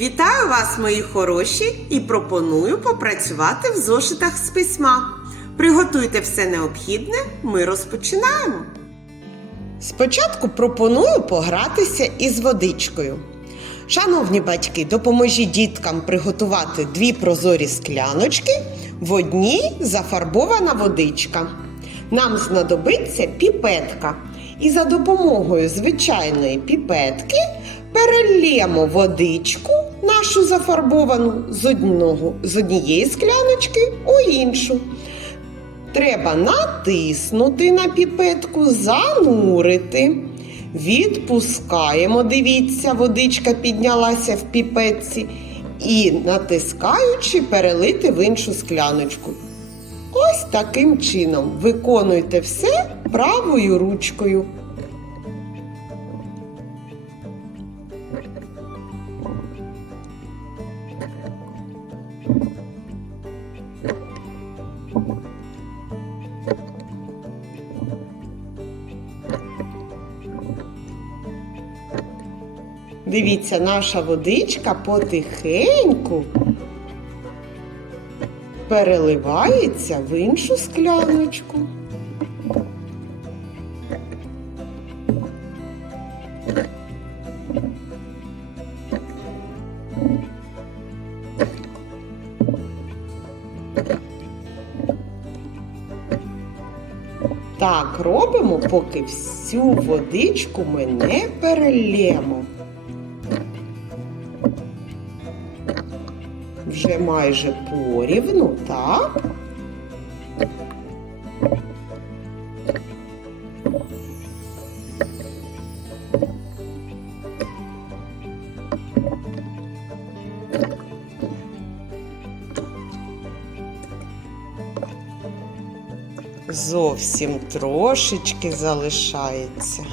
Вітаю вас, мої хороші, і пропоную попрацювати в зошитах з письма. Приготуйте все необхідне, ми розпочинаємо. Спочатку пропоную погратися із водичкою. Шановні батьки, допоможіть діткам приготувати дві прозорі скляночки, в одній зафарбована водичка. Нам знадобиться піпетка. І за допомогою звичайної піпетки перельємо водичку, нашу зафарбовану з, одного, з однієї скляночки у іншу. Треба натиснути на піпетку, занурити. Відпускаємо, дивіться, водичка піднялася в піпетці. І натискаючи, перелити в іншу скляночку. Ось таким чином виконуйте все правою ручкою. Дивіться, наша водичка потихеньку переливається в іншу скляночку. Так робимо, поки всю водичку ми не перельємо. Майже порівну, так? Зовсім трошечки залишається.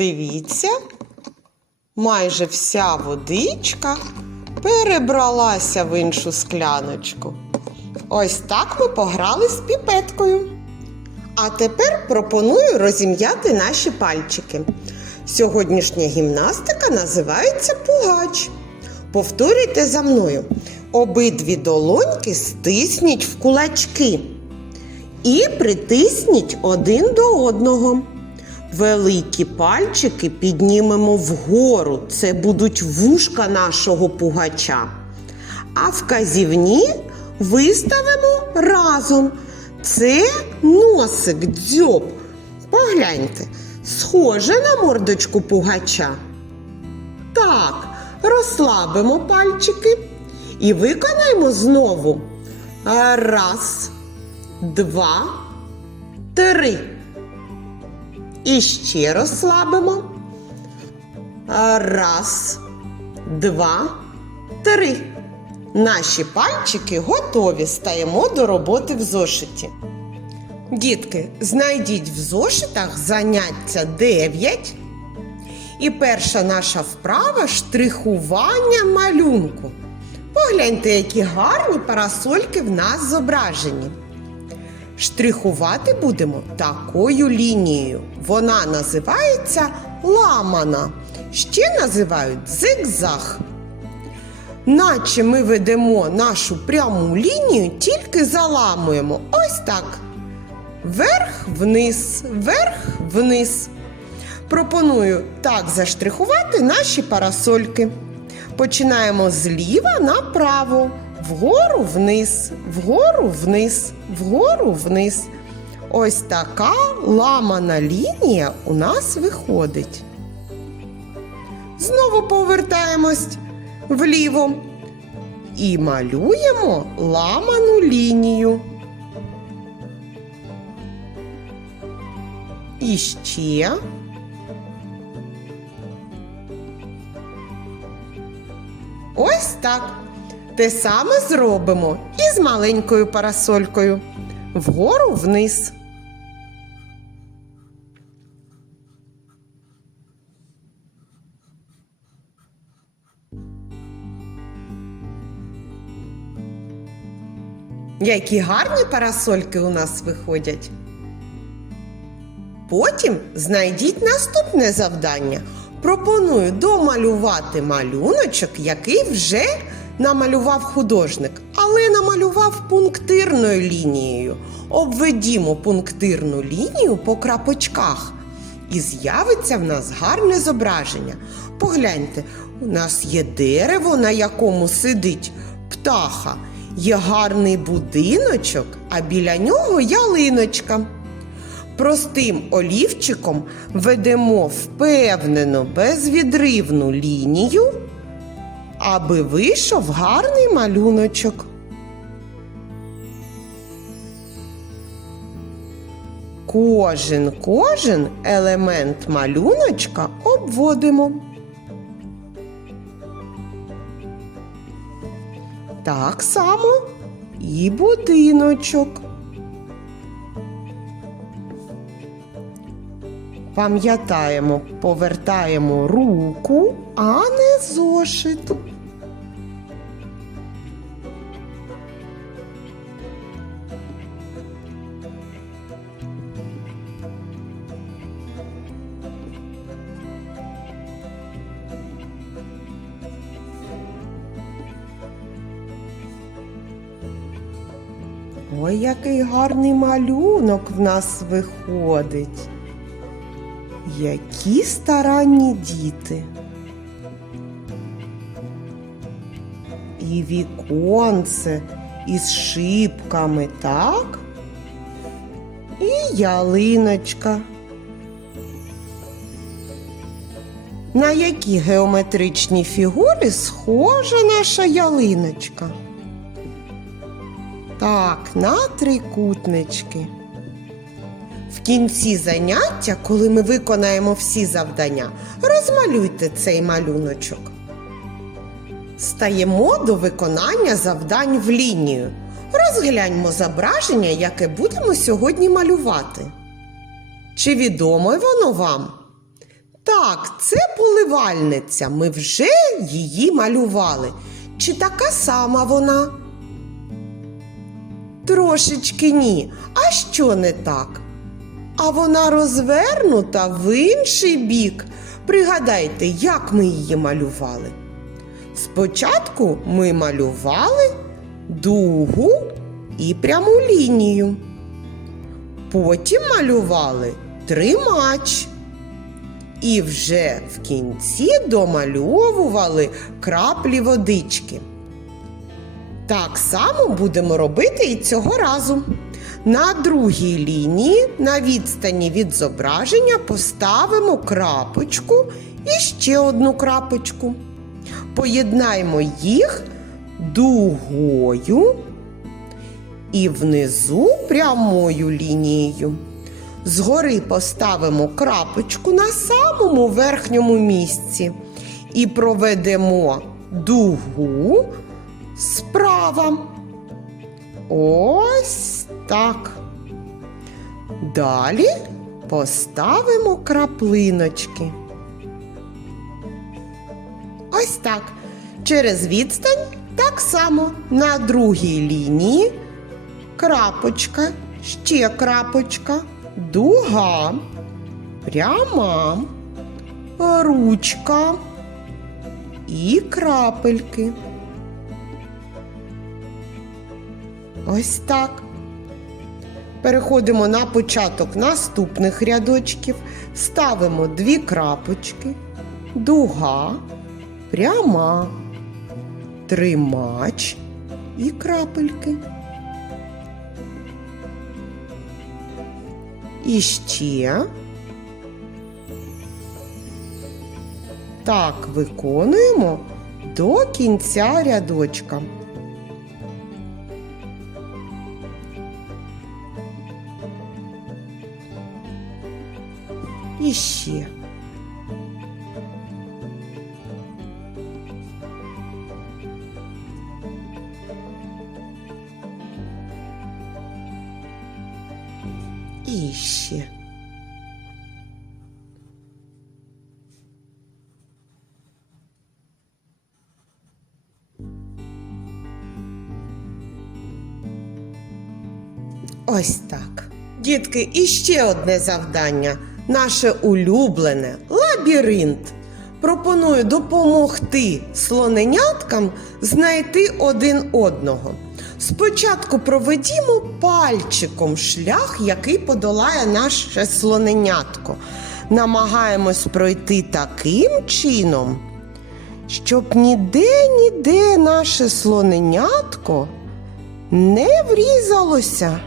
Дивіться, майже вся водичка перебралася в іншу скляночку. Ось так ми пограли з піпеткою. А тепер пропоную розім'яти наші пальчики. Сьогоднішня гімнастика називається пугач. Повторюйте за мною. Обидві долоньки стисніть в кулачки і притисніть один до одного. Великі пальчики піднімемо вгору. Це будуть вушка нашого пугача. А вказівні виставимо разом. Це носик дзьоб. Погляньте, схоже на мордочку пугача. Так, розслабимо пальчики і виконаємо знову. Раз, два, три. І ще розслабимо. Раз, два, три. Наші пальчики готові. Стаємо до роботи в зошиті. Дітки, знайдіть в зошитах заняття 9. І перша наша вправа штрихування малюнку. Погляньте, які гарні парасольки в нас зображені. Штрихувати будемо такою лінією. Вона називається ламана. Ще називають зигзаг. Наче ми ведемо нашу пряму лінію, тільки заламуємо. Ось так. Вверх, вниз, вверх, вниз. Пропоную так заштрихувати наші парасольки. Починаємо зліва направо, вгору вниз, вгору вниз, вгору вниз. Ось така ламана лінія у нас виходить. Знову повертаємось вліво і малюємо ламану лінію. І ще. Ось так. Те саме зробимо і з маленькою парасолькою вгору вниз. Які гарні парасольки у нас виходять. Потім знайдіть наступне завдання. Пропоную домалювати малюночок, який вже намалював художник, але намалював пунктирною лінією. Обведімо пунктирну лінію по крапочках. І з'явиться в нас гарне зображення. Погляньте, у нас є дерево, на якому сидить птаха, є гарний будиночок, а біля нього ялиночка. Простим олівчиком ведемо впевнено безвідривну лінію, аби вийшов гарний малюночок. Кожен кожен елемент малюночка обводимо. Так само і будиночок. Пам'ятаємо, повертаємо руку, а не зошит. Ой, який гарний малюнок в нас виходить. Які старанні діти. І віконце із шибками, так? І ялиночка. На які геометричні фігури схожа наша ялиночка? Так, на трикутнички. В кінці заняття, коли ми виконаємо всі завдання, розмалюйте цей малюночок. Стаємо до виконання завдань в лінію. Розгляньмо зображення, яке будемо сьогодні малювати. Чи відомо воно вам? Так, це поливальниця. Ми вже її малювали. Чи така сама вона? Трошечки ні. А що не так? А вона розвернута в інший бік. Пригадайте, як ми її малювали. Спочатку ми малювали дугу і пряму лінію. Потім малювали тримач. І вже в кінці домальовували краплі водички. Так само будемо робити і цього разу. На другій лінії на відстані від зображення поставимо крапочку і ще одну крапочку. Поєднаємо їх дугою і внизу прямою лінією. Згори поставимо крапочку на самому верхньому місці і проведемо дугу справа. Ось так. Далі поставимо краплиночки. Ось так. Через відстань так само на другій лінії крапочка, ще крапочка, дуга, пряма, ручка і крапельки. Ось так. Переходимо на початок наступних рядочків, ставимо дві крапочки, дуга, пряма, тримач і крапельки. І ще так виконуємо до кінця рядочка. Ще. І ще. Ось так. Дітки, і ще одне завдання. Наше улюблене лабіринт. Пропоную допомогти слоненяткам знайти один одного. Спочатку проведімо пальчиком шлях, який подолає наше слоненятко. Намагаємось пройти таким чином, щоб ніде ніде наше слоненятко не врізалося.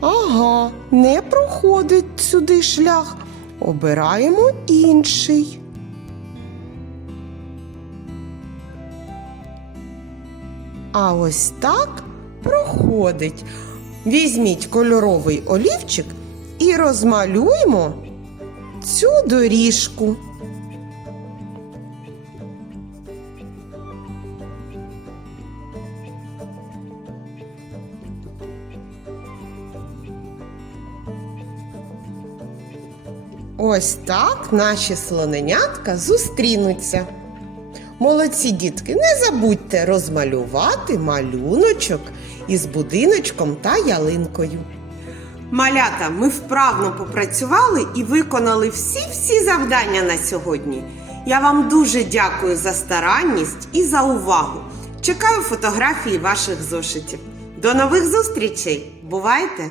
Ага, не проходить сюди шлях. Обираємо інший. А ось так проходить. Візьміть кольоровий олівчик і розмалюємо цю доріжку. Ось так наші слоненятка зустрінуться. Молодці дітки, не забудьте розмалювати малюночок із будиночком та ялинкою. Малята, ми вправно попрацювали і виконали всі-всі завдання на сьогодні. Я вам дуже дякую за старанність і за увагу. Чекаю фотографії ваших зошитів. До нових зустрічей! Бувайте!